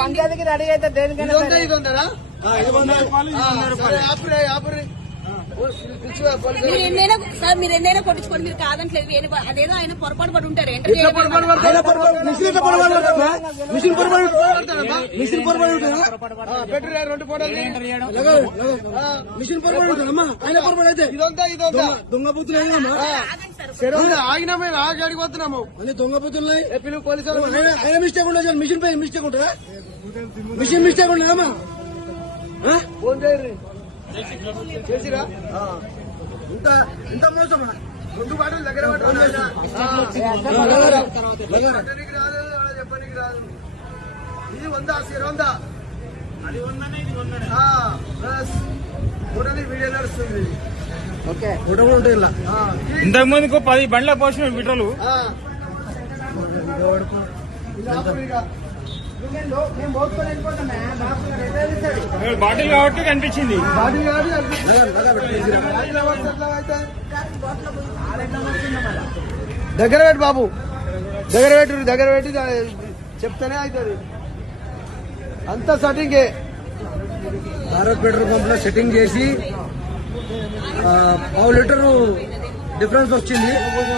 పంచాయతీకి రెడీ అయితే దేనికైనా మీరు ఎన్నైనా కొట్టించుకోండి, మీరు కాదంటలేదు. అదేదో ఆయన పొరపాటు పడి ఉంటారు. దొంగ బుద్ధులు ఆగినామే అడిగిపోతున్నాము దొంగ బుద్ధులు పోలీసులు ఆయన మిస్టేక్ ఉండదు. మిషన్ పై మిస్టేక్ ఉంటుందా? మిషన్ మిస్టేక్ ఉండదమ్మా. ఫోన్ చేసిరా ఇంత మోసమా? 2 బాటలు దగ్గర చెప్పడానికి రాదు. ఇది 100 100 అది 100 వీడియో నడుస్తుంది. ఓకే ఫోటో కూడా ఉంటాయి ఇలా. ఇంతకు ముందుకు 10 బండ్ల పోసిన విటలు బాటిల్ కాబట్టి కనిపించింది. దగ్గర పెట్టి బాబు, దగ్గర పెట్టి చెప్తానే అవుతుంది. అంతా సెట్టింగే. భారత్ పెట్రోల్ పంప్ లో సెట్టింగ్ చేసి 1/2 లీటరు డిఫరెన్స్ వచ్చింది.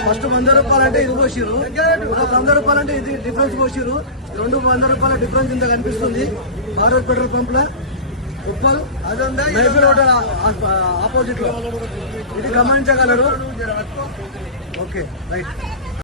ఫస్ట్ 100 రూపాయలంటే ఇది పోసిరు, 100 రూపాయలంటే ఇది డిఫరెన్స్ పోసిరు. 200 రూపాయల డిఫరెన్స్ ఇంత కనిపిస్తుంది భారత్ పెట్రోల్ పంప్ లో. ఉప్పల్ మైఫిల్ హోటల్ ఆపోజిట్ లో ఇది గమనించగలరు. Okay right.